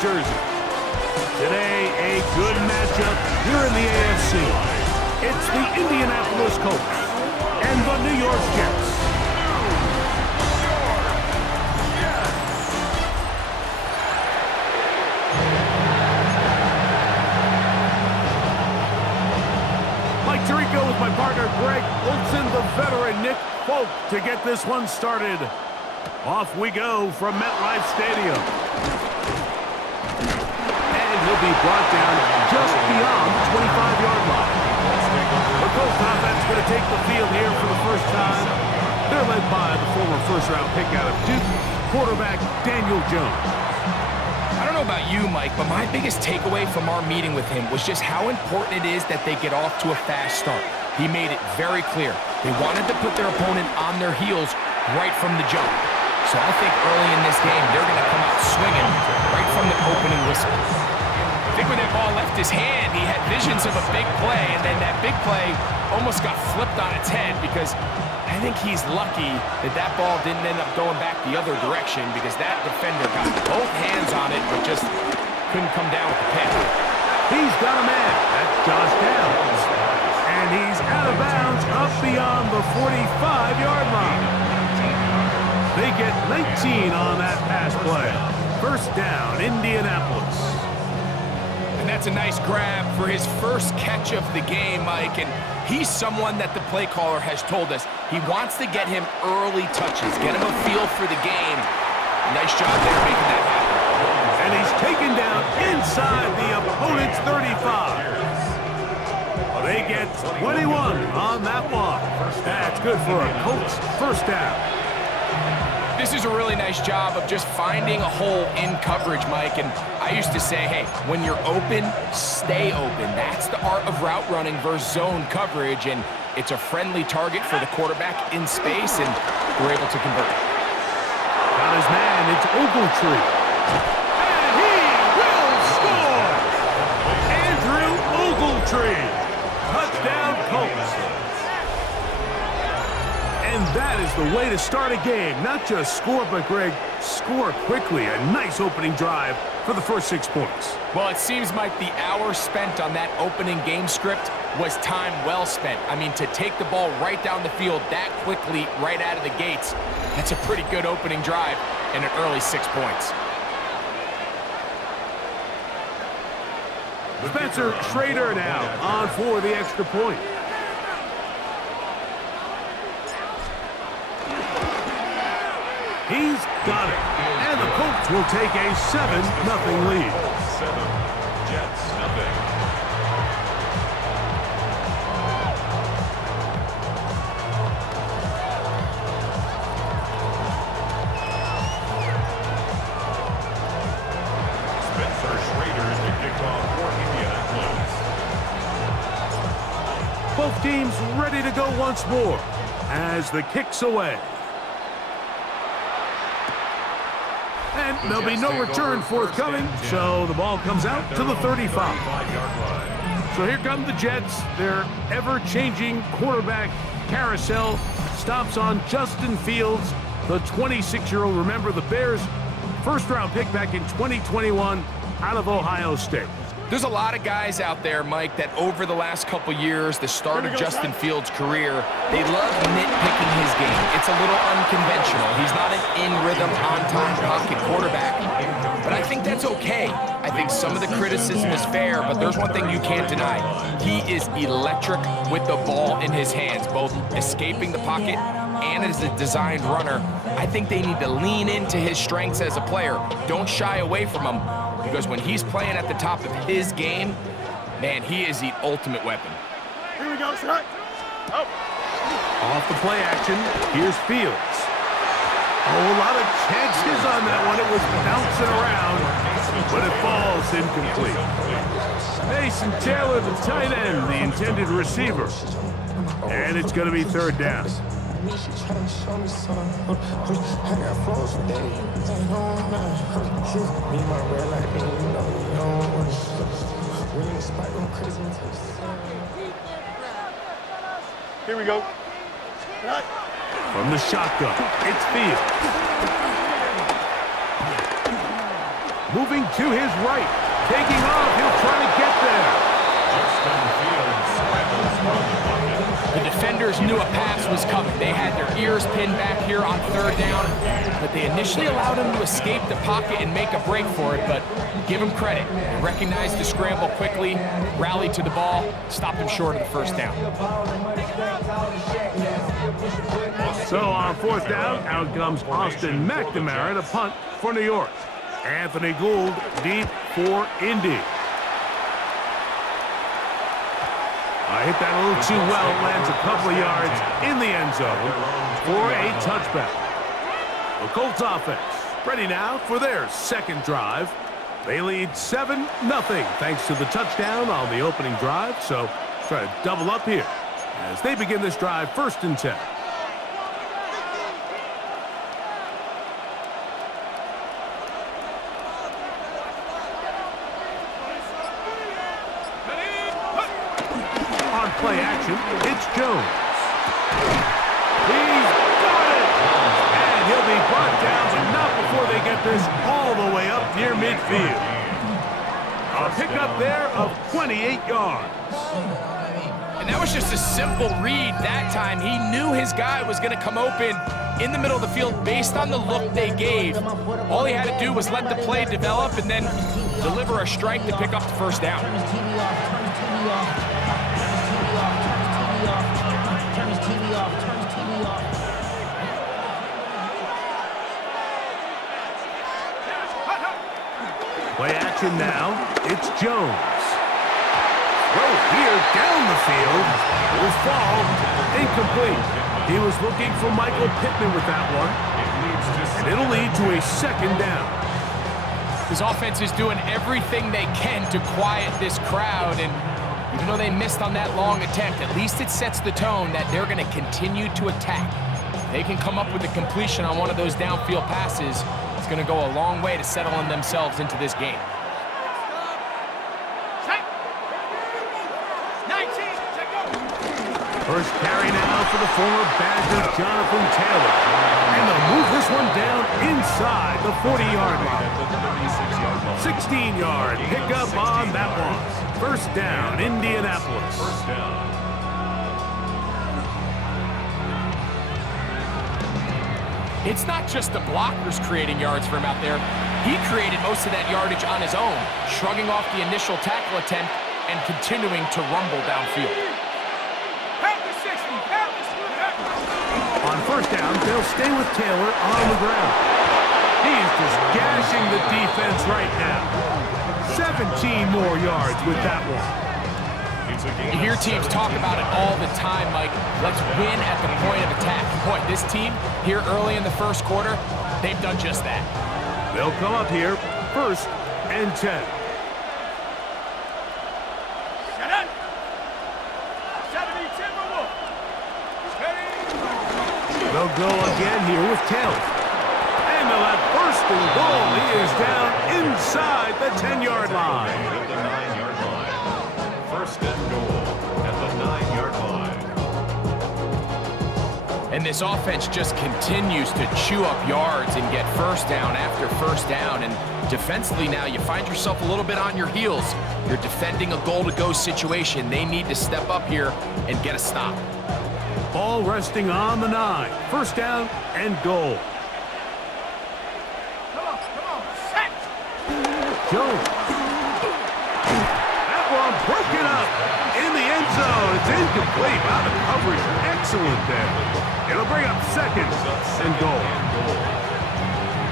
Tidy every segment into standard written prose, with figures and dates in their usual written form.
jersey. Today, a good matchup here in the AFC. It's the Indianapolis Colts and the New York Jets. Mike Tirico with my partner Greg Olson, the veteran Nick Folk to get this one started. Off we go from MetLife Stadium. And he'll be brought down just beyond the 25-yard line. The Colts offense going to take the field here for the first time. They're led by the former first-round pick out of Duke, quarterback Daniel Jones. I don't know about you, Mike, but my biggest takeaway from our meeting with him was just how important it is that they get off to a fast start. He made it very clear. They wanted to put their opponent on their heels right from the jump. So I think early in this game, they're going to come out swinging right from the opening whistle. I think when that ball left his hand, he had visions of a big play, and then that big play almost got flipped on its head because I think he's lucky that that ball didn't end up going back the other direction because that defender got both hands on it but just couldn't come down with the pick. He's got a man. That's Josh Downs. And he's out of bounds up beyond the 45-yard line. They get 19 on that pass play. First down, Indianapolis. And that's a nice grab for his first catch of the game, Mike. And he's someone that the play caller has told us he wants to get him early touches, get him a feel for the game. Nice job there making that happen. And he's taken down inside the opponent's 35. They get 21 on that one. That's good for a Colts first down. This is a really nice job of just finding a hole in coverage, Mike. And I used to say, hey, when you're open, stay open. That's the art of route running versus zone coverage. And it's a friendly target for the quarterback in space, and we're able to convert. Got his man, it's Ogletree. And he will score! Andrew Ogletree. Touchdown, Colts. And that is the way to start a game. Not just score, but, Greg, score quickly. A nice opening drive for the first 6 points. Well, it seems like the hour spent on that opening game script was time well spent. I mean, to take the ball right down the field that quickly, right out of the gates, that's a pretty good opening drive and an early 6 points. Spencer Schrader now on for the extra point. He's got it. And the Colts will take a 7-0 lead. 7, Jets, nothing. Spencer Schrader is the kickoff for Indianapolis. Both teams ready to go once more as the kick's away. And there'll be no return forthcoming, so the ball comes out to the 35. So here come the Jets. Their ever-changing quarterback carousel stops on Justin Fields, the 26-year-old. Remember, the Bears' first-round pick back in 2021 out of Ohio State. There's a lot of guys out there, Mike, that over the last couple years, the start of Justin Fields' career, they love nitpicking his game. It's a little unconventional. He's not an in-rhythm, on-time pocket quarterback, but I think that's okay. I think some of the criticism is fair, but there's one thing you can't deny. He is electric with the ball in his hands, both escaping the pocket and as a designed runner. I think they need to lean into his strengths as a player. Don't shy away from him, because when he's playing at the top of his game, man, he is the ultimate weapon. Here we go, shot. Oh. Off the play action, here's Fields. Oh, a lot of chances on that one. It was bouncing around, but it falls incomplete. Mason Taylor, the tight end, the intended receiver. And it's going to be third down. Here we go. From the shotgun, it's Fields. moving to his right. Taking off, he'll try to get there. Just downfield, scrambles from the pocket. The defenders knew a pass was coming. They had their ears pinned back here on third down, but they initially allowed him to escape the pocket and make a break for it, but give him credit. They recognized the scramble quickly, rallied to the ball, stopped him short of the first down. So on fourth down, out comes Austin McNamara to punt for New York. Anthony Gould deep for Indy. Hit that a little too well, lands a couple of yards in the end zone for a touchback. The Colts offense ready now for their second drive. They lead 7-0 thanks to the touchdown on the opening drive, so try to double up here as they begin this drive 1st and 10. Play action, it's Jones. He's got it! And he'll be brought down, but not before they get this all the way up near midfield. A pickup there of 28 yards. And that was just a simple read that time. He knew his guy was going to come open in the middle of the field based on the look they gave. All he had to do was let the play develop and then deliver a strike to pick up the first down. Play action now, it's Jones. Throw here down the field. Will fall, incomplete. He was looking for Michael Pittman with that one. And it'll lead to a 2nd down. His offense is doing everything they can to quiet this crowd, and even though they missed on that long attempt, at least it sets the tone that they're going to continue to attack. If they can come up with a completion on one of those downfield passes, it's going to go a long way to settling themselves into this game. First carry now for the former Badger, Jonathan Taylor. And they'll move this one down inside the 40-yard line. 16-yard pickup on that one. 1st down, Indianapolis. 1st down. It's not just the blockers creating yards for him out there. He created most of that yardage on his own, shrugging off the initial tackle attempt and continuing to rumble downfield. On 1st down, they'll stay with Taylor on the ground. He's just gashing the defense right now. 17 more yards with that one. You hear teams talk about it all the time, Mike. Let's win at the point of attack. Boy, this team here early in the 1st quarter, they've done just that. They'll come up here 1st and 10. They'll go again here with Taylor. And they'll have 1st and goal. He is down inside the 10-yard line. At the 9-yard line. 1st and goal at the 9-yard line. And this offense just continues to chew up yards and get 1st down after 1st down. And defensively now, you find yourself a little bit on your heels. You're defending a goal-to-go situation. They need to step up here and get a stop. Ball resting on the 9. 1st down and goal. Come on, set! Jones. That one broken up in the end zone. It's incomplete. Wow, the coverage excellent there. It'll bring up 2nd and goal.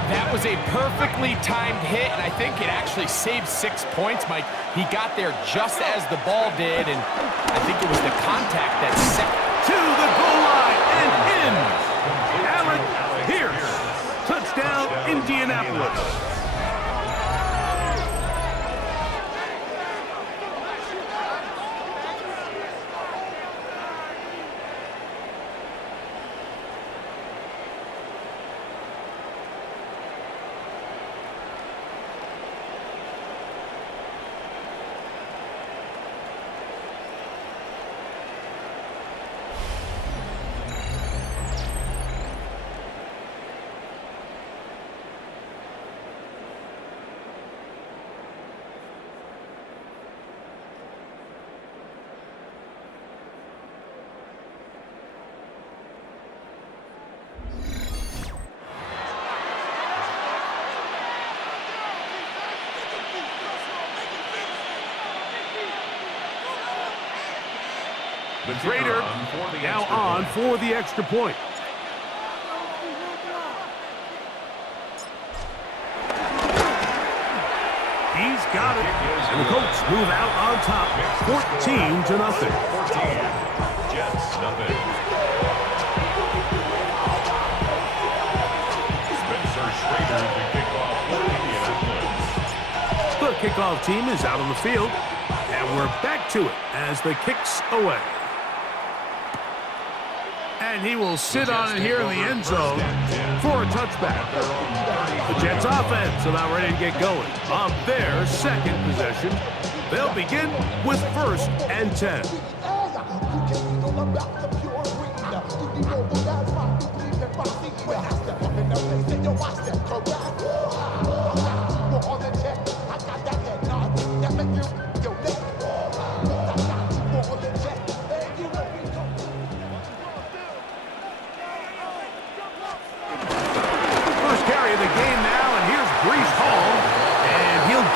That was a perfectly timed hit, and I think it actually saved 6 points, Mike. He got there just as the ball did, and I think it was the contact that set to the goal line and in. Allen Pierce. Touchdown, Indianapolis. The Trader now on for the extra point. He's got it. And the Colts move out on top, 14-0. 14. Jets, nothing. Spencer Schrader to kick off for Indianapolis. The kickoff team is out on the field, and we're back to it as the kick's away. And he will sit on it here in the end zone for a touchback. The Jets offense about ready to get going on their second possession. They'll begin with 1st and 10.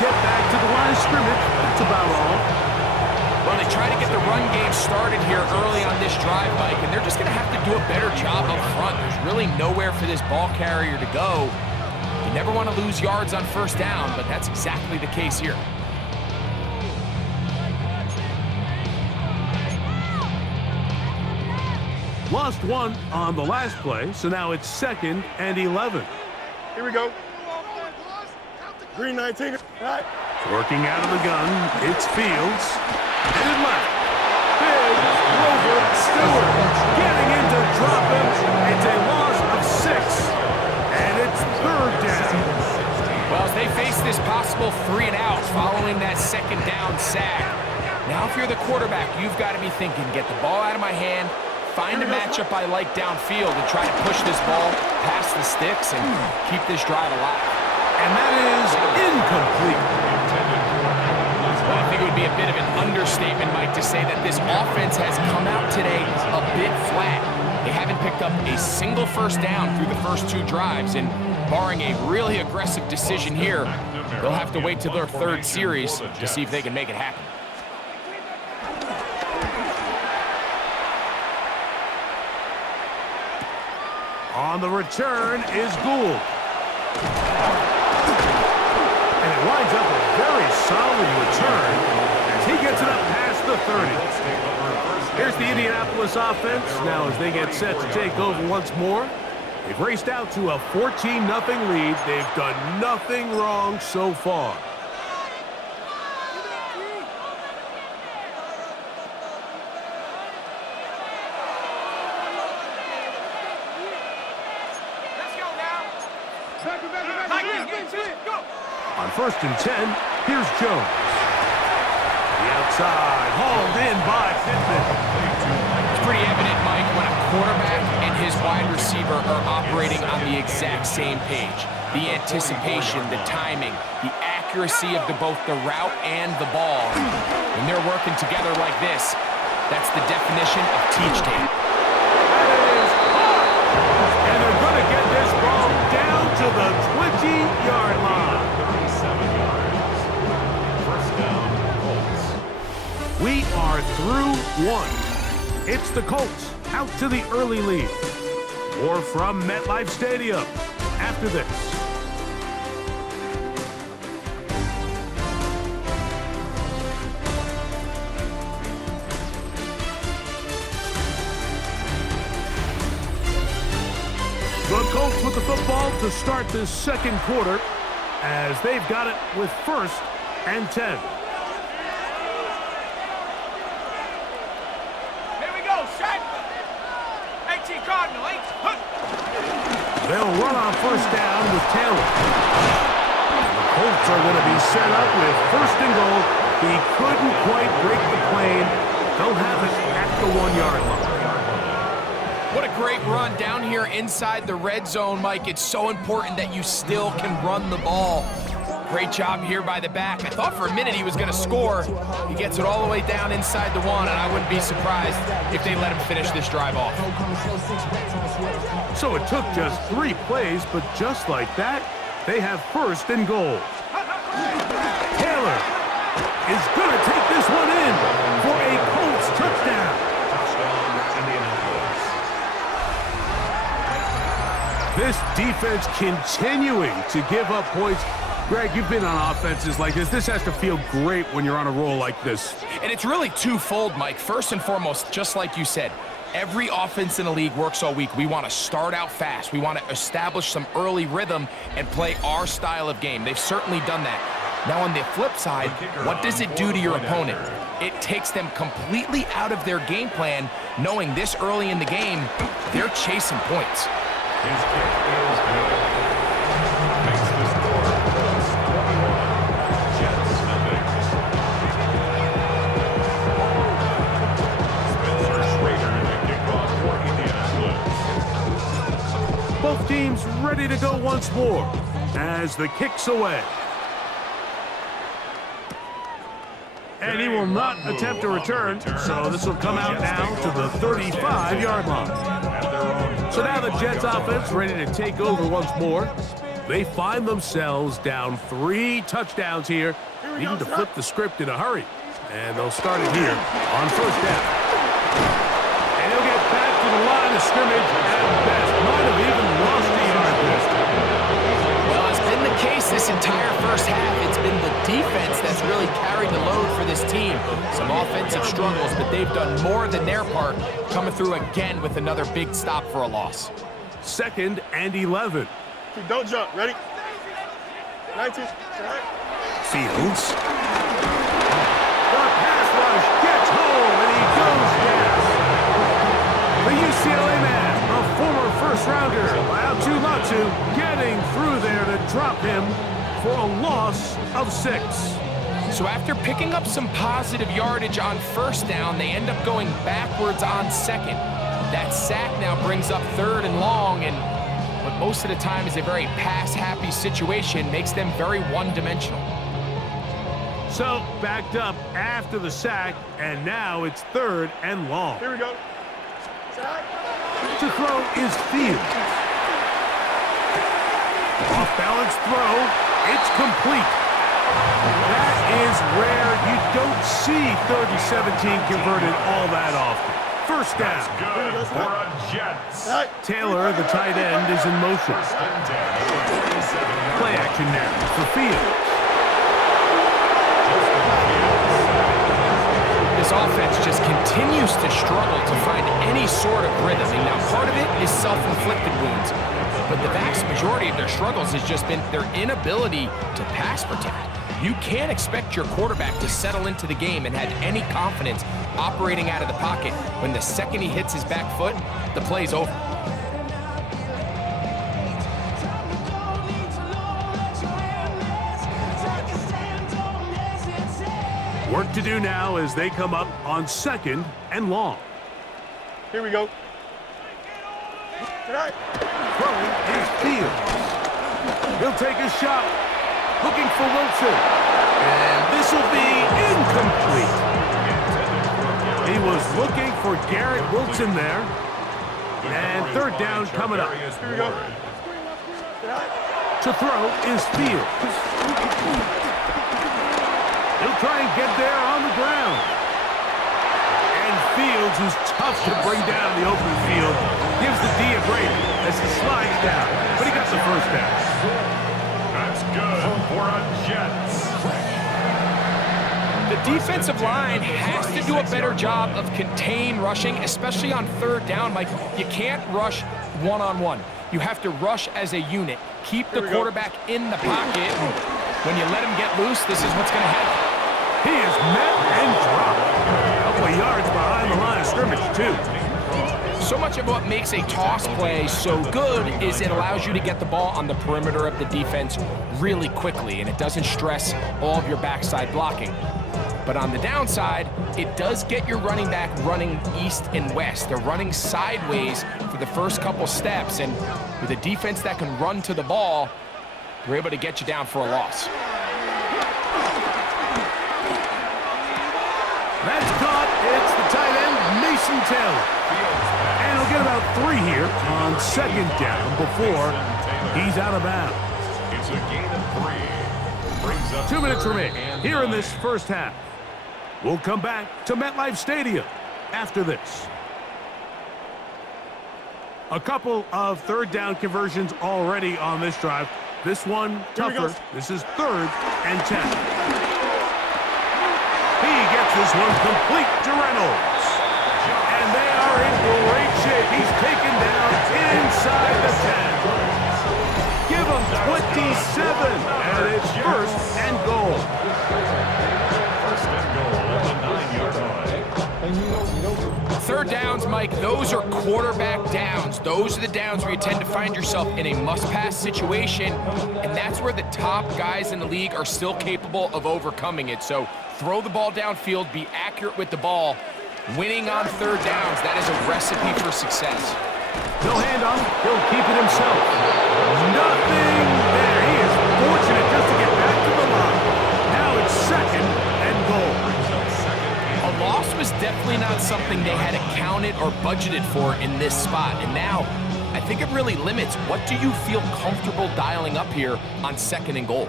Get back to the line of scrimmage. That's about all. Well, they try to get the run game started here early on this drive, Mike, and they're just going to have to do a better job up front. There's really nowhere for this ball carrier to go. You never want to lose yards on 1st down, but that's exactly the case here. Lost one on the last play, so now it's 2nd and 11. Here we go. Green 19. Right. Working out of the gun, it's Fields. Headed left. Big Rover Stewart getting in to drop him. It's a loss of 6. And it's 3rd down. Well, as they face this possible 3 and out following that 2nd down sack. Now, if you're the quarterback, you've got to be thinking, get the ball out of my hand, find a matchup I like downfield, and try to push this ball past the sticks and keep this drive alive. And that is incomplete. Well, I think it would be a bit of an understatement, Mike, to say that this offense has come out today a bit flat. They haven't picked up a single 1st down through the first 2 drives, and barring a really aggressive decision here, they'll have to wait till their 3rd series to see if they can make it happen. On the return is Gould. And it winds up a very solid return as he gets it up past the 30. Here's the Indianapolis offense. Now as they get set to take over once more, they've raced out to a 14-0 lead. They've done nothing wrong so far. On 1st and 10, here's Jones. The outside, hauled in by Pittman. It's pretty evident, Mike, when a quarterback and his wide receiver are operating on the exact same page. The anticipation, the timing, the accuracy of both the route and the ball. When they're working together like this, that's the definition of teach tape. That is hard. And they're going to get this ball down to the 20-yard line. 37 yards. 1st down, Colts. We are through 1. It's the Colts out to the early lead. More from MetLife Stadium after this. The Colts with the football to start this 2nd quarter as they've got it with 1st and 10. Here we go, set. 18 Cardinal, 8. They'll run on 1st down with Taylor. And the Colts are going to be set up with 1st and goal. He couldn't quite break the plane. They'll have it at the 1-yard line. What a great run down here inside the red zone, Mike. It's so important that you still can run the ball. Great job here by the back. I thought for a minute he was going to score. He gets it all the way down inside the 1, and I wouldn't be surprised if they let him finish this drive off. So it took just 3 plays, but just like that, they have 1st and goal. Taylor is going to take this one in for a Colts touchdown. This defense continuing to give up points. Greg, you've been on offenses like this. This has to feel great when you're on a roll like this. And it's really twofold, Mike. First and foremost, just like you said, every offense in the league works all week. We want to start out fast. We want to establish some early rhythm and play our style of game. They've certainly done that. Now on the flip side, what does it do to your opponent? It takes them completely out of their game plan, knowing this early in the game, they're chasing points. His kick is good. Makes the score +21. Jets nothing. Spencer Schrader the kickoff for Indianapolis. Both teams ready to go once more as the kick's away. And he will not attempt a return, so this will come out now to the 35-yard line. So now the Jets offense ready to take over once more. They find themselves down 3 touchdowns here, needing to flip the script in a hurry. And they'll start it here on first down. And he'll get back to the line of scrimmage at best. Might have even lost a yard there. Well, it's been the case this entire first half. It's been the defense that's really carried the load for this team. Some offensive struggles, but they've done more than their part, coming through again with another big stop for a loss. 2nd and 11. Don't jump. Ready? 19. Fields. The pass rush gets home, and he goes down. The UCLA man, a former first-rounder, Latu Latu, getting through there to drop him for a loss of 6. So after picking up some positive yardage on first down, they end up going backwards on second. That sack now brings up 3rd and long, and what most of the time is a very pass-happy situation makes them very one-dimensional. So backed up after the sack, and now it's 3rd and long. Here we go. Sack. To throw is Fields. Off-balance throw. It's complete. That is rare. You don't see 3rd and 17 converted all that often. First down. Good for a Jets. Taylor, the tight end, is in motion. Play action now for Fields. This offense just continues to struggle to find any sort of rhythm. And now part of it is self-inflicted wounds. But the vast majority of their struggles has just been their inability to pass protect. You can't expect your quarterback to settle into the game and have any confidence operating out of the pocket when the second he hits his back foot, the play's over. Work to do now as they come up on 2nd and long. Here we go. Tonight. Throwing is Fields. He'll take a shot. Looking for Wilson. And this will be incomplete. He was looking for Garrett Wilson there. And 3rd down coming up. Here we go. To throw is Fields. He'll try and get there on the ground. And Fields, who's tough to bring down in the open field, gives the D a break as he slides down. But he got the first down. That's good for a Jets. The defensive line has to do a better job of contain rushing, especially on 3rd down. Like, you can't rush one-on-one. You have to rush as a unit. Keep the quarterback in the pocket. When you let him get loose, this is what's going to happen. He is met and dropped. A couple of yards behind the line of scrimmage, too. So much of what makes a toss play so good is it allows you to get the ball on the perimeter of the defense really quickly, and it doesn't stress all of your backside blocking. But on the downside, it does get your running back running east and west. They're running sideways for the first couple steps, and with a defense that can run to the ball, they're able to get you down for a loss. That's caught. It's the tight end, Mason Taylor. And he'll get about 3 here on 2nd down before he's out of bounds. It's a gain of 3. Brings up 2 minutes 3rd remain and here in 9. this first half. We'll come back to MetLife Stadium after this. A couple of third down conversions already on this drive. This one tougher. This is 3rd and 10. He gets this one complete to Reynolds. And they are in great shape. He's taken down inside the 10. Give him 27, and it's 1st and goal. 1st and goal at the 9-yard line. 3rd downs, Mike, those are quarterback downs. Those are the downs where you tend to find yourself in a must-pass situation, and that's where the top guys in the league are still capable of overcoming it. So throw the ball downfield, be accurate with the ball. Winning on 3rd downs, that is a recipe for success. No handoff. He'll keep it himself. Nothing there. He is fortunate just to get back to the line. Now it's 2nd and goal. A loss was definitely not something they had accounted or budgeted for in this spot. And now, I think it really limits what do you feel comfortable dialing up here on 2nd and goal.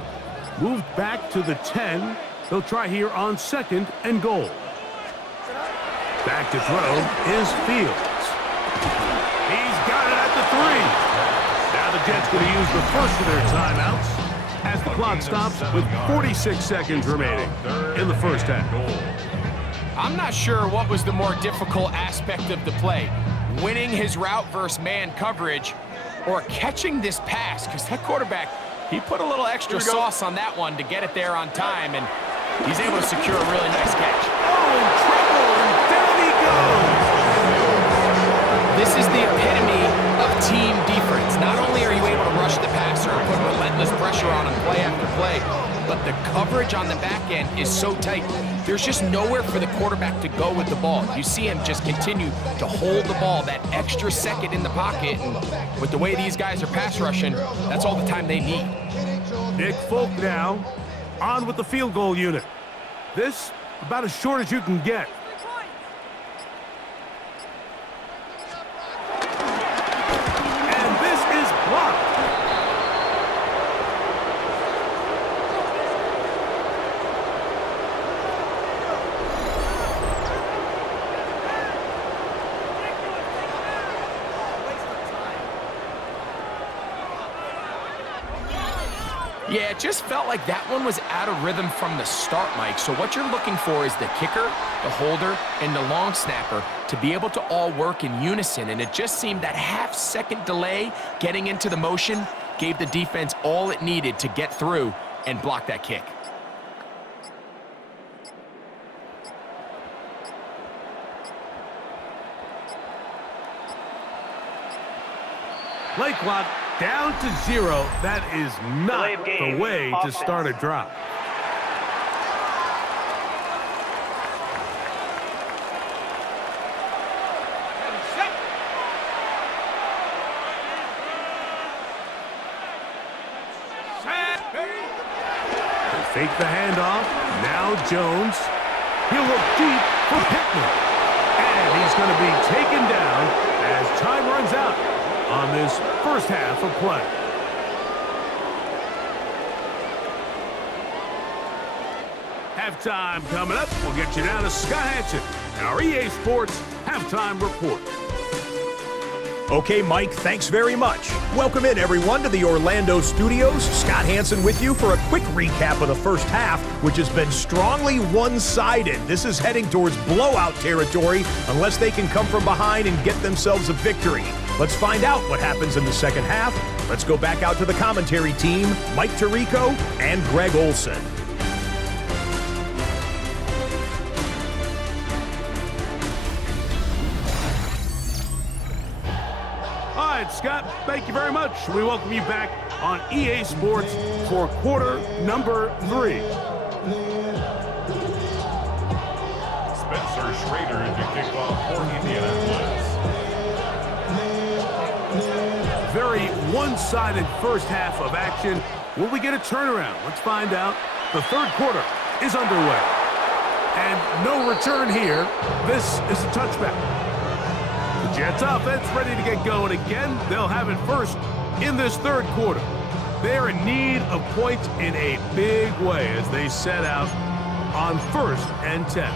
Moved back to the 10. They'll try here on 2nd and goal. Back to throw is Fields. He's got it at the 3. Now the Jets going to use the first of their timeouts as the clock stops with 46 seconds remaining in the first half. I'm not sure what was the more difficult aspect of the play, winning his route versus man coverage or catching this pass, because that quarterback, he put a little extra sauce on that one to get it there on time, and he's able to secure a really nice catch. Oh, in trouble, and down he goes. This is the epitome of team defense. Not only are you able to rush the passer and put relentless pressure on him play after play, but the coverage on the back end is so tight. There's just nowhere for the quarterback to go with the ball. You see him just continue to hold the ball that extra second in the pocket, and with the way these guys are pass rushing, that's all the time they need. Nick Folk now on with the field goal unit. This about as short as you can get. And this is blocked. Yeah, it just felt like that one was out of rhythm from the start, Mike. So what you're looking for is the kicker, the holder, and the long snapper to be able to all work in unison. And it just seemed that half-second delay getting into the motion gave the defense all it needed to get through and block that kick. Play clock down to 0. That is not the way to start a drive. They fake the handoff. Now Jones. He'll look deep for Pittman. And he's going to be taken down as time runs out on this first half of play. Halftime coming up. We'll get you down to Scott Hansen and our EA Sports Halftime Report. Okay, Mike, thanks very much. Welcome in, everyone, to the Orlando studios. Scott Hansen with you for a quick recap of the first half, which has been strongly one-sided. This is heading towards blowout territory unless they can come from behind and get themselves a victory. Let's find out what happens in the second half. Let's go back out to the commentary team, Mike Tirico and Greg Olson. All right, Scott, thank you very much. We welcome you back on EA Sports for quarter number 3. Spencer Schrader to kick off for Indianapolis. Very one-sided first half of action. Will we get a turnaround? Let's find out. The third quarter is underway. And no return here. This is a touchback. The Jets offense ready to get going again. They'll have it first in this third quarter. They're in need of points in a big way as they set out on 1st and 10.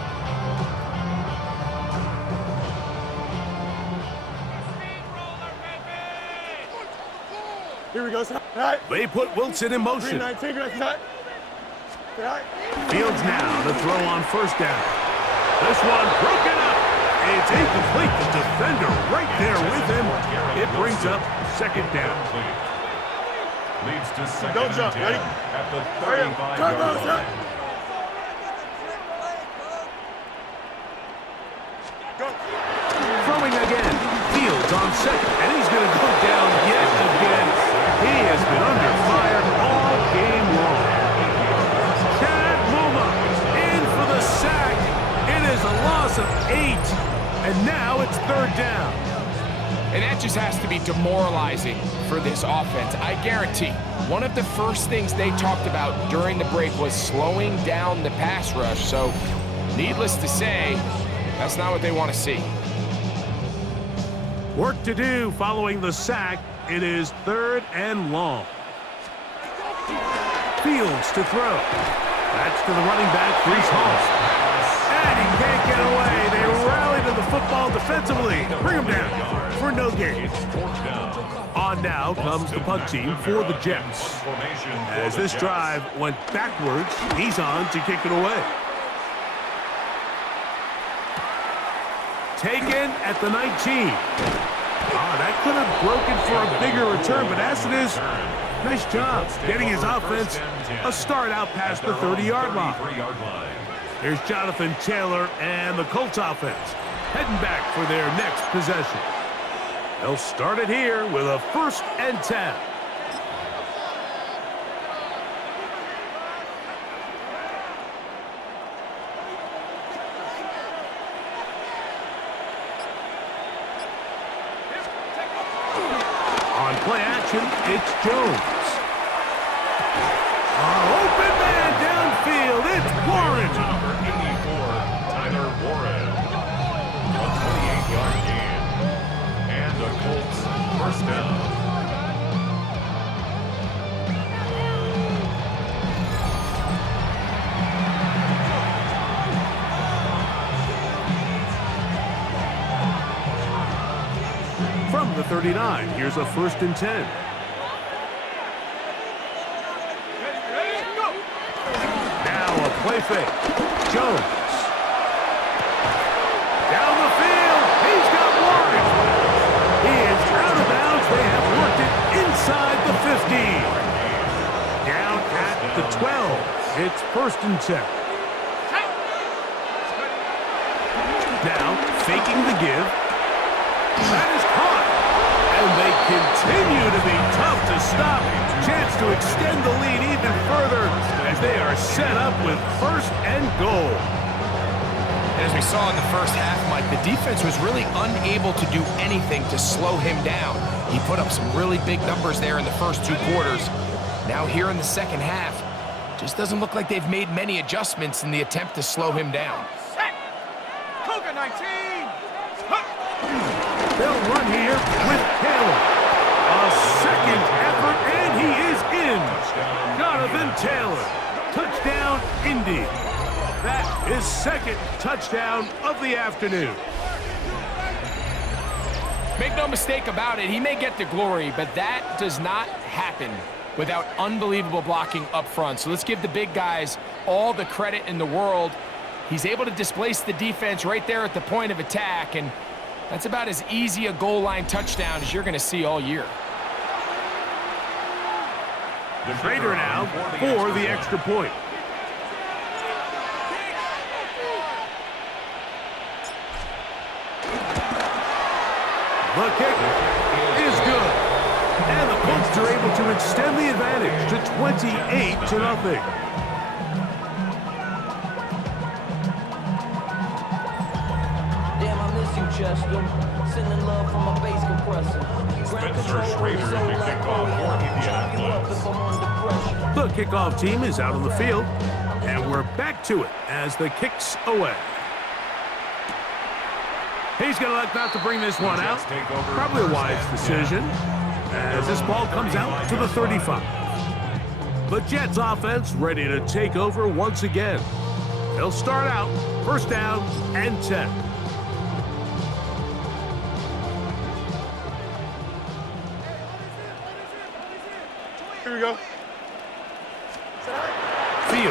Here we go. Right. They put Wilson in motion. 3-19, right. Right. Fields now to throw on first down. This one broken up. It's incomplete. The defender right there with him. It brings up second down. Leads to second Don't jump. and 10 Ready? at the Hurry up. 35-yard line. Go. Throwing again. Fields on second, and he's going to go down yet again. He has been under fire all game long. Chad Muma in for the sack. It is a loss of 8, and now it's third down. And that just has to be demoralizing for this offense. I guarantee one of the first things they talked about during the break was slowing down the pass rush. So, needless to say, that's not what they want to see. Work to do following the sack. It is third and long. Fields to throw. That's to the running back, Brees Hall. And he can't get away. They rally to the football defensively. Bring him down for no gain. On now comes the punt team for the Jets. As this drive went backwards, he's on to kick it away. Taken at the 19. That could have broken for a bigger return, but as it is, nice job getting his offense a start out past the 30-yard line. Here's Jonathan Taylor and the Colts offense heading back for their next possession. They'll start it here with a 1st and 10. On play action, it's Jones. Open man downfield, it's Warren. Number 84, Tyler Warren. A 28-yard gain. And the Colts first down. From the 39, here's a 1st and 10. Now a play fake. Jones. Down the field. He's got Warren. He is out of bounds. They have worked it inside the 15. Down at the 12. It's 1st and 10. Now faking the give. That is caught. And they continue to be tough to stop. Chance to extend the lead even further as they are set up with 1st and goal. As we saw in the first half, Mike, the defense was really unable to do anything to slow him down. He put up some really big numbers there in the first 2 quarters. Now here in the second half, just doesn't look like they've made many adjustments in the attempt to slow him down. Cougar 19. They'll run here with Taylor. A second effort, and he is in. Jonathan Taylor. Touchdown, Indy. That is 2nd touchdown of the afternoon. Make no mistake about it, he may get the glory, but that does not happen without unbelievable blocking up front. So let's give the big guys all the credit in the world. He's able to displace the defense right there at the point of attack, and that's about as easy a goal line touchdown as you're going to see all year. The Trader now for the extra point. The kick is good. And the Colts are able to extend the advantage to 28-0. Damn, I miss you, Chester. Sending love from a bass compressor. Spencer Schrader to kick off for Indianapolis. The kickoff team is out on the field, and we're back to it as the kick's away. He's going to elect not to bring this one out. Probably a wise decision, as this ball comes out to the 35. The Jets offense ready to take over once again. They'll start out 1st down and 10.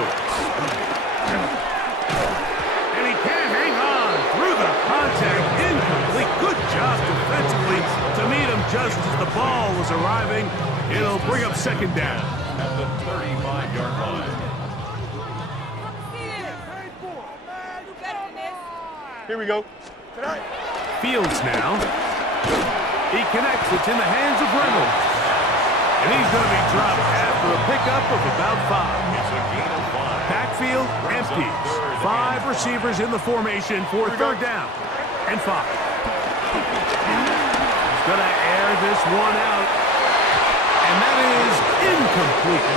Fields. And he can't hang on through the contact. Incomplete. Good job defensively to meet him just as the ball was arriving. It'll bring up second down. At the 35-yard line. Here we go. Fields now. He connects. It's in the hands of Reynolds. And he's going to be dropped after a pickup of about 5. It's a gain of 5. Backfield empty. 5 receivers in the formation for third down and 5. He's going to air this one out. And that is incomplete.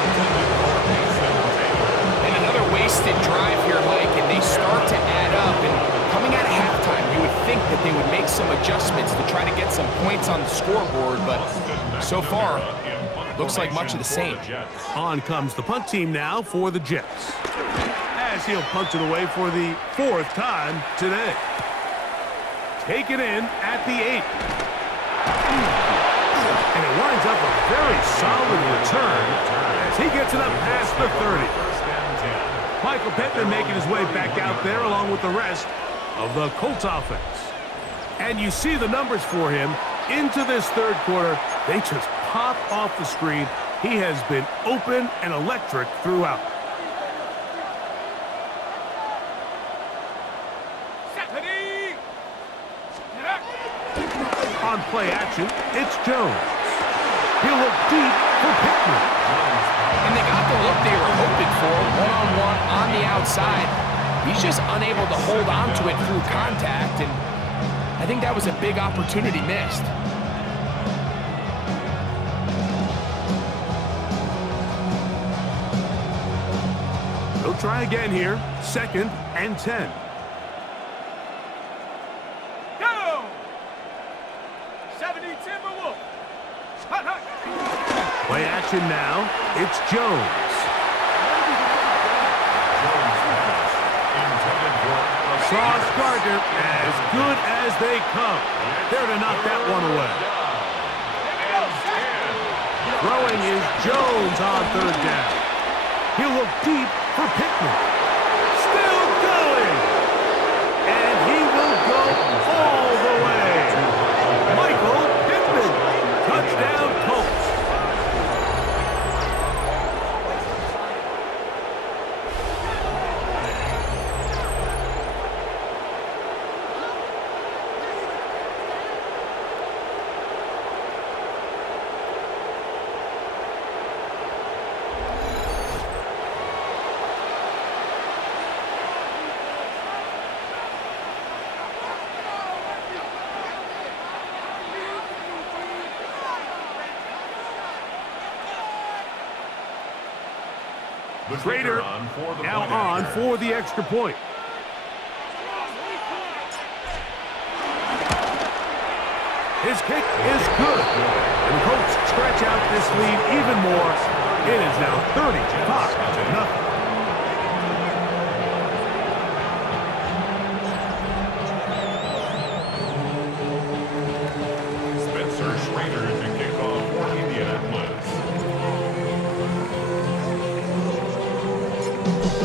And another wasted drive here, Mike, and they start to add up. And coming out of halftime, you would think that they would make some adjustments to try to get some points on the scoreboard, but so far, looks like much of the same. On comes the punt team now for the Jets, as he'll punt it away for the 4th time today. Taken in at the 8. And it winds up a very solid return as he gets it up past the 30. Michael Pittman making his way back out there along with the rest of the Colts offense. And you see the numbers for him into this third quarter. They just pop off the screen. He has been open and electric throughout. On play action, it's Jones. He'll look deep for Pittman. And they got the look they were hoping for, one-on-one on the outside. He's just unable to hold on to it through contact, and I think that was a big opportunity missed. They'll try again here, 2nd and 10. Go! 70 Timberwolf. Hot, hot. Play action now, it's Jones. Sauce Gardner, as good as they come. There to knock that one away. Throwing is Jones on third down. He'll look deep for Pittman. Still going. And he will go all the way. Michael Pittman. Touchdown Colts. Trader now on for the extra point. His kick is good. And the Colts stretch out this lead even more. It is now 35-0.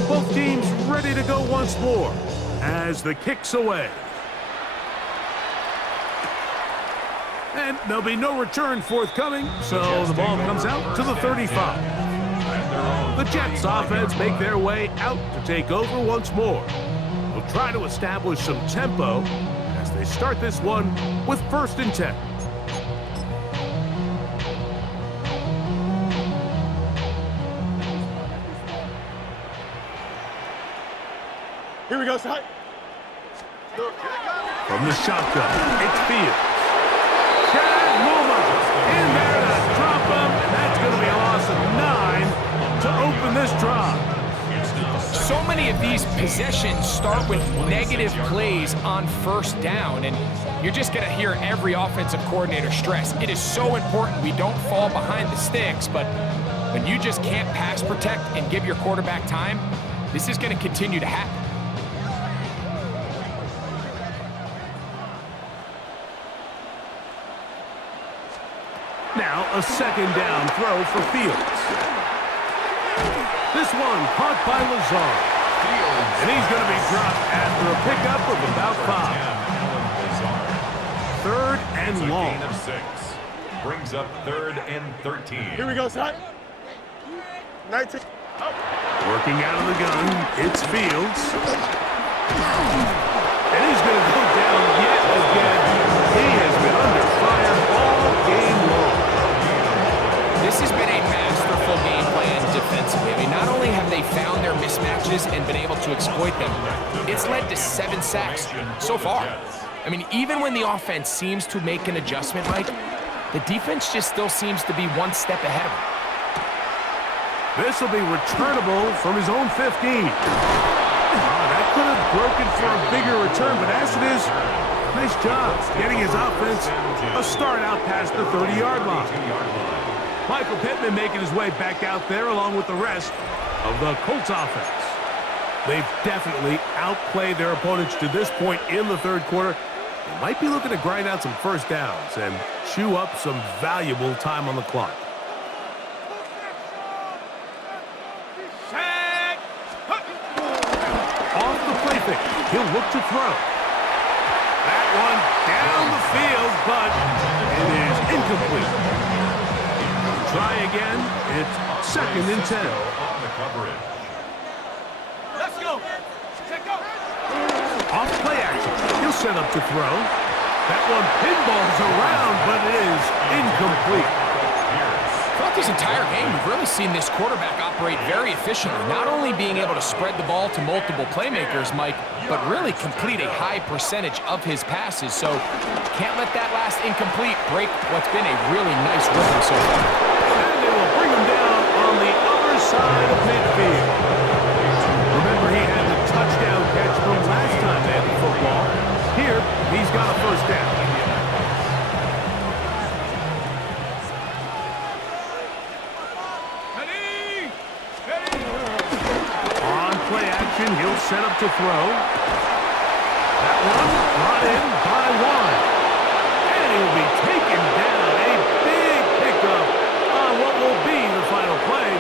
Both teams ready to go once more as the kick's away. And there'll be no return forthcoming, so the ball comes out to the 35. The Jets offense make their way out to take over once more. They'll try to establish some tempo as they start this one with 1st and 10. Here we go, Sai. From the shotgun, it's Fields. Chad Muma in there to drop him, and that's going to be a loss of 9 to open this drive. So many of these possessions start with negative plays on 1st down, and you're just going to hear every offensive coordinator stress. It is so important we don't fall behind the sticks, but when you just can't pass protect and give your quarterback time, this is going to continue to happen. Now a 2nd down throw for Fields. This one caught by Lazard. And he's going to be dropped after a pickup of about 5. Third and long. Gain of 6. Brings up 3rd and 13. Here we go, Scott. 19. Working out of the gun, it's Fields. And he's going to go down yet again. He has been under fire all game long. This has been a masterful game plan defensively. I mean, not only have they found their mismatches and been able to exploit them, it's led to 7 sacks so far. I mean, even when the offense seems to make an adjustment, Mike, the defense just still seems to be one step ahead of them. This will be returnable from his own 15. That could have broken for a bigger return, but as it is, nice job getting his offense a start out past the 30-yard line. Michael Pittman making his way back out there along with the rest of the Colts offense. They've definitely outplayed their opponents to this point in the third quarter. They might be looking to grind out some first downs and chew up some valuable time on the clock. Off the play fake, he'll look to throw. That one down the field, but it is incomplete. Try again. It's 2nd and 10. On the coverage. Let's go. Check out. Off play action. He'll set up to throw. That one pinballs around, but it is incomplete. Throughout this entire game, we've really seen this quarterback operate very efficiently, not only being able to spread the ball to multiple playmakers, Mike, but really complete a high percentage of his passes. So can't let that last incomplete break what's been a really nice rhythm so far. And they will bring him down on the other side of midfield. Remember, he had the touchdown catch from last time they had the football. Here, he's got a first down. On play action, he'll set up to throw. That one brought in by 1. And he'll be taken down. A big pickup on what will be the final play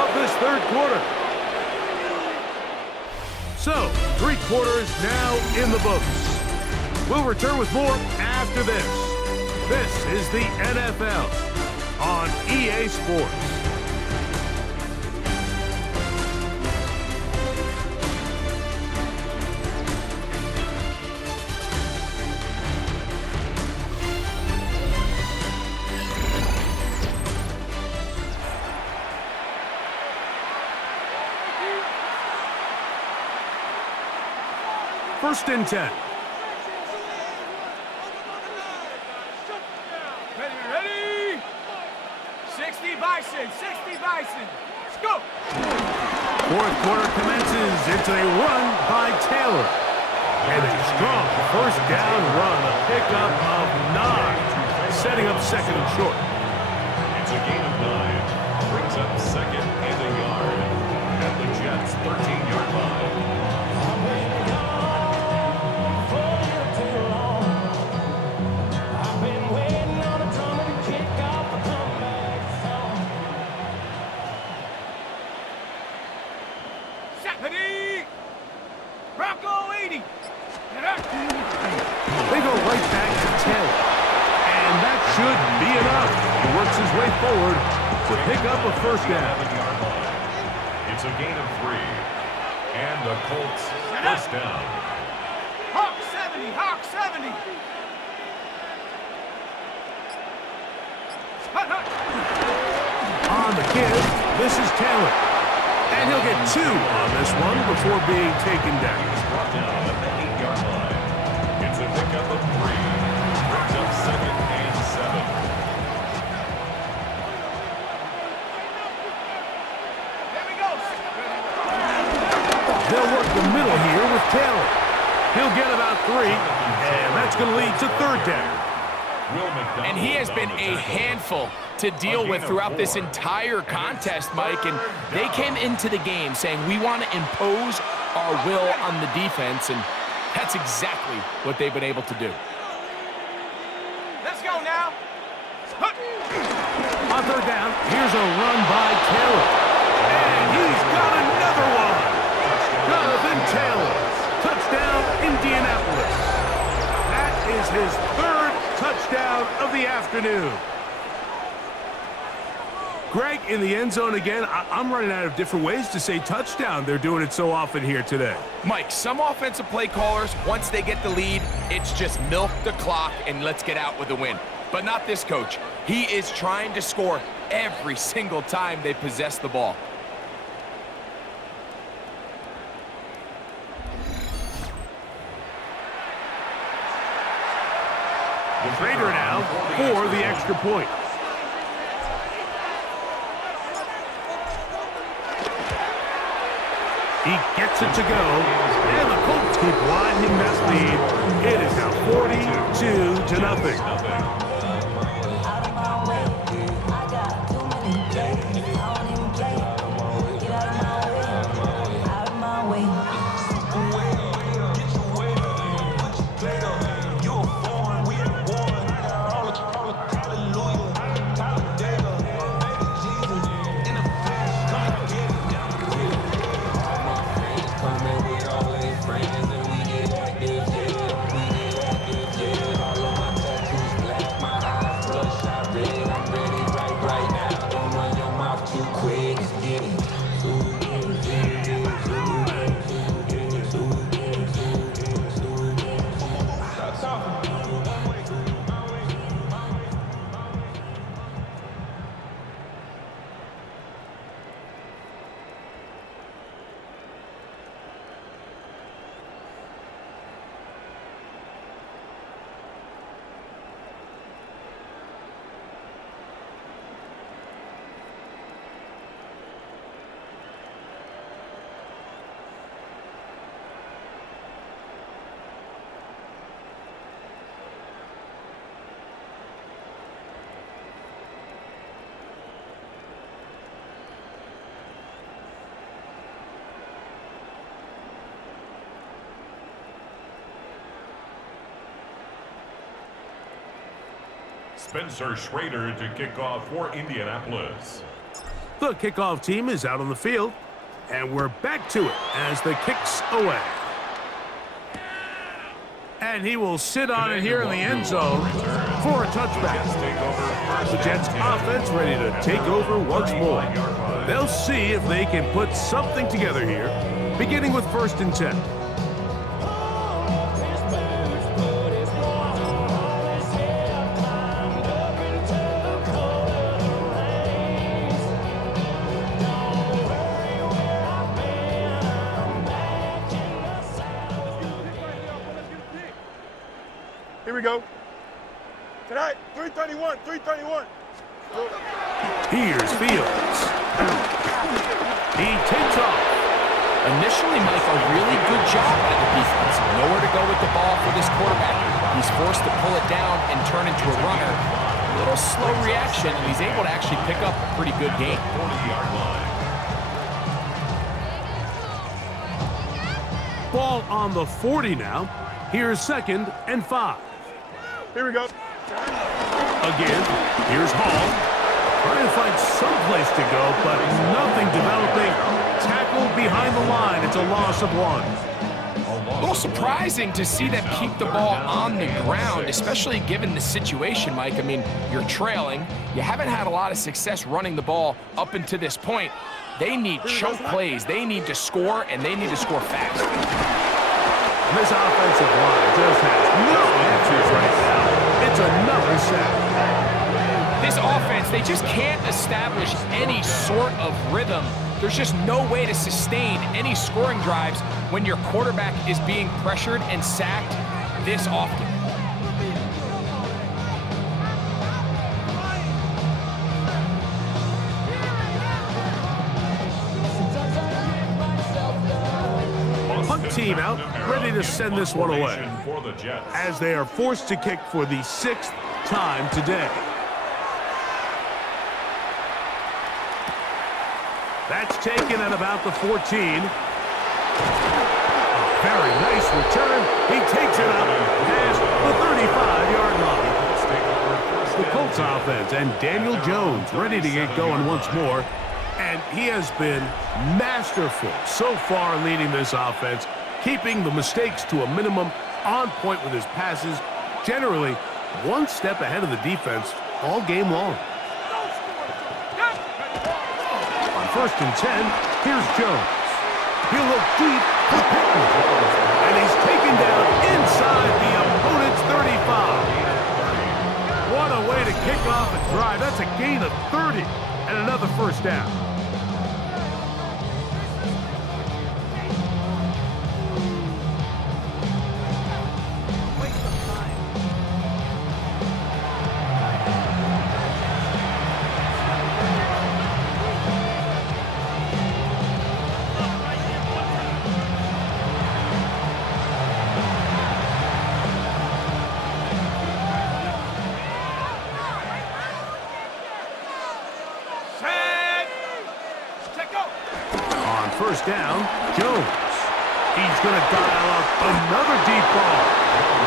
of this third quarter. So, 3 quarters now in the books. We'll return with more after this. This is the NFL on EA Sports. First and 10. Ready? 60 Bison. Let's go. Fourth quarter commences. It's a run by Taylor. And a strong first down run. A pickup of 9. Setting up 2nd and short. It's a gain of 9. Brings up 2nd and a yard at the Jets' 13-yard line. Bronco 80. They go right back to Taylor. And that should be enough. He works his way forward to pick up a first down. It's a gain of 3. And the Colts first down. Hawk 70. On the give, this is Taylor. And he'll get 2 on this one before being taken down. Brought down at the 8-yard line. It's a pickup of 3. Brings up 2nd and 7. There we go. They'll work the middle here with Taylor. He'll get about 3, and that's going to lead to 3rd down. And he has been a handful to deal with throughout this entire contest, Mike. And they came into the game saying, we want to impose our will on the defense. And that's exactly what they've been able to do. Let's go now. On 3rd down, here's a run by Taylor. And he's got another one. Jonathan Taylor, touchdown, Indianapolis. That is his third touchdown of the afternoon. Greg, in the end zone again, I'm running out of different ways to say touchdown. They're doing it so often here today. Mike, some offensive play callers, once they get the lead, it's just milk the clock and let's get out with a win. But not this coach. He is trying to score every single time they possess the ball. Schrader now for the extra point. He gets it to go, and the Colts keep widening that lead. It is now 42-0. Out of my way, I got too many days. I don't even play. Get out of my way, Get your weight up, put your plate up. You a foreign, we ain't born. Hallelujah, Talladega, baby Jesus, in the flesh, come and get it down the hill. All my friends coming with all their friends, and we get active, All of my tattoos black, my eyes bloodshot red. I'm ready right now. Don't run your mouth too quick. Let's get it. Spencer Schrader to kick off for Indianapolis. The kickoff team is out on the field, and we're back to it as the kick's away. And he will sit on it here in the end zone for a touchback. The Jets offense ready to take over once more. They'll see if they can put something together here, beginning with 1st and 10. Here we go. Tonight, 331. Here's Fields. He takes off. Initially, Mike, a really good job by the defense. Nowhere to go with the ball for this quarterback. He's forced to pull it down and turn into a runner. A little slow reaction, and he's able to actually pick up a pretty good game. 40-yard line. Ball on the 40 now. Here's 2nd and 5. Here we go. Again, here's Hall. Trying to find some place to go, but nothing developing. Tackled behind the line. It's a loss of 1. A little surprising to see them keep the ball on the ground, especially given the situation, Mike. I mean, you're trailing. You haven't had a lot of success running the ball up until this point. They need chunk plays. They need to score, and they need to score fast. And this offensive line just has no answers right now. It's another sack. This offense, they just can't establish any sort of rhythm. There's just no way to sustain any scoring drives when your quarterback is being pressured and sacked this often. Punt team out, ready to send this one away, For the Jets. as they are forced to kick for the 6th time today. That's taken at about the 14. Very nice return. He takes it up past the 35-yard line. The Colts offense and Daniel Jones ready to get going once more. And he has been masterful so far leading this offense, keeping the mistakes to a minimum, on point with his passes, generally one step ahead of the defense all game long. On 1st and 10, here's Jones. He'll look deep for Pittman. And he's taken down inside the opponent's 35. What a way to kick off a drive. That's a gain of 30 and another first down. First down, Jones. He's going to dial up another deep ball.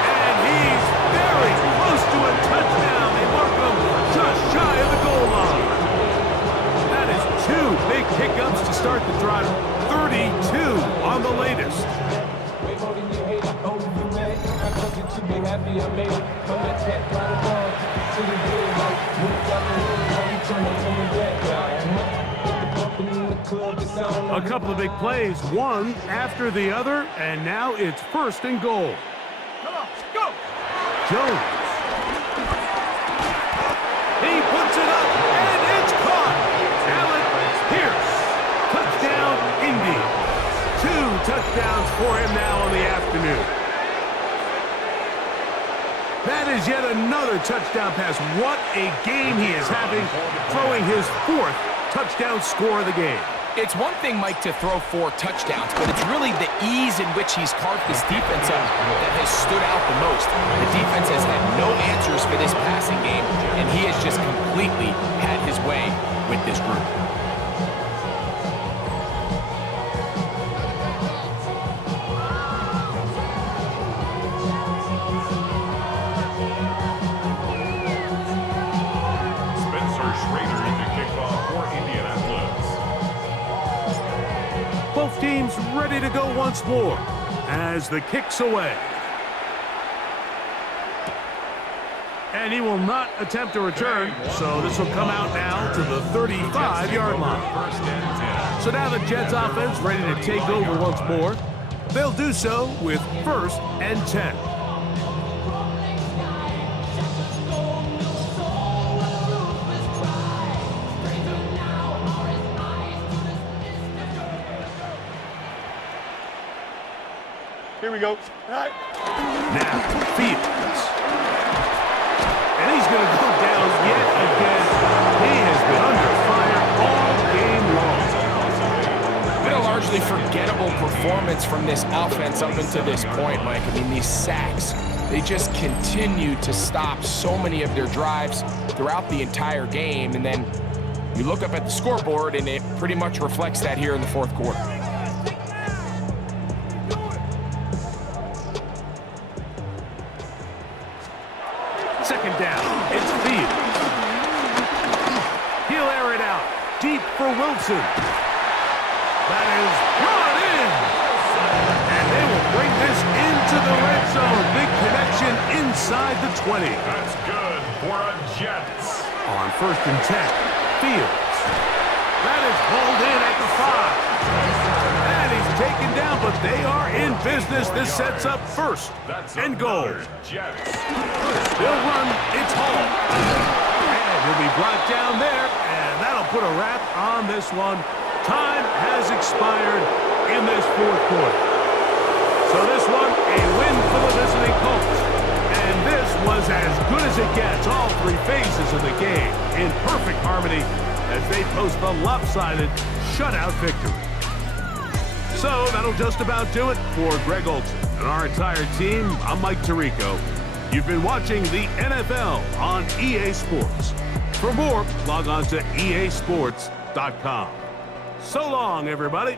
And he's very close to a touchdown. They mark him just shy of the goal line. That is 2 big pickups to start the drive. 32 on the latest. A couple of big plays, one after the other, and now it's 1st and goal. Come on, go! Jones. He puts it up, and it's caught. Allen Pierce. Touchdown, Indy. 2 touchdowns for him now on the afternoon. That is yet another touchdown pass. What a game he is having, throwing his 4th touchdown score of the game. It's one thing, Mike, to throw 4 touchdowns, but it's really the ease in which he's carved this defense up that has stood out the most. The defense has had no answers for this passing game, and he has just completely had his way with this group. Both teams ready to go once more as the kick's away. And he will not attempt a return, so this will come out now to the 35-yard line. So now the Jets offense ready to take over once more. They'll do so with 1st and 10. Here we go. All right. Now, Fields. And he's going to go down yet again. He has been under fire all game long. Been a largely forgettable performance from this offense up until this point, Mike. I mean, these sacks, they just continue to stop so many of their drives throughout the entire game. And then you look up at the scoreboard, and it pretty much reflects that here in the 4th quarter. Second down, it's Fields. He'll air it out, deep for Wilson. That is brought in. And they will bring this into the red zone. Big connection inside the 20. That's good for a Jets. On 1st and 10, Fields. That is hauled in at the 5. And he's taken down, but they are in business. This sets up 1st and goal. Jets. They'll run, it's Hall. And he'll be brought down there, and that'll put a wrap on this one. Time has expired in this 4th quarter. So this one, a win for the visiting Colts. And this was as good as it gets. All 3 phases of the game in perfect harmony as they post the lopsided shutout victory. So that'll just about do it for Greg Olson and our entire team. I'm Mike Tirico. You've been watching the NFL on EA Sports. For more, log on to easports.com. So long, everybody.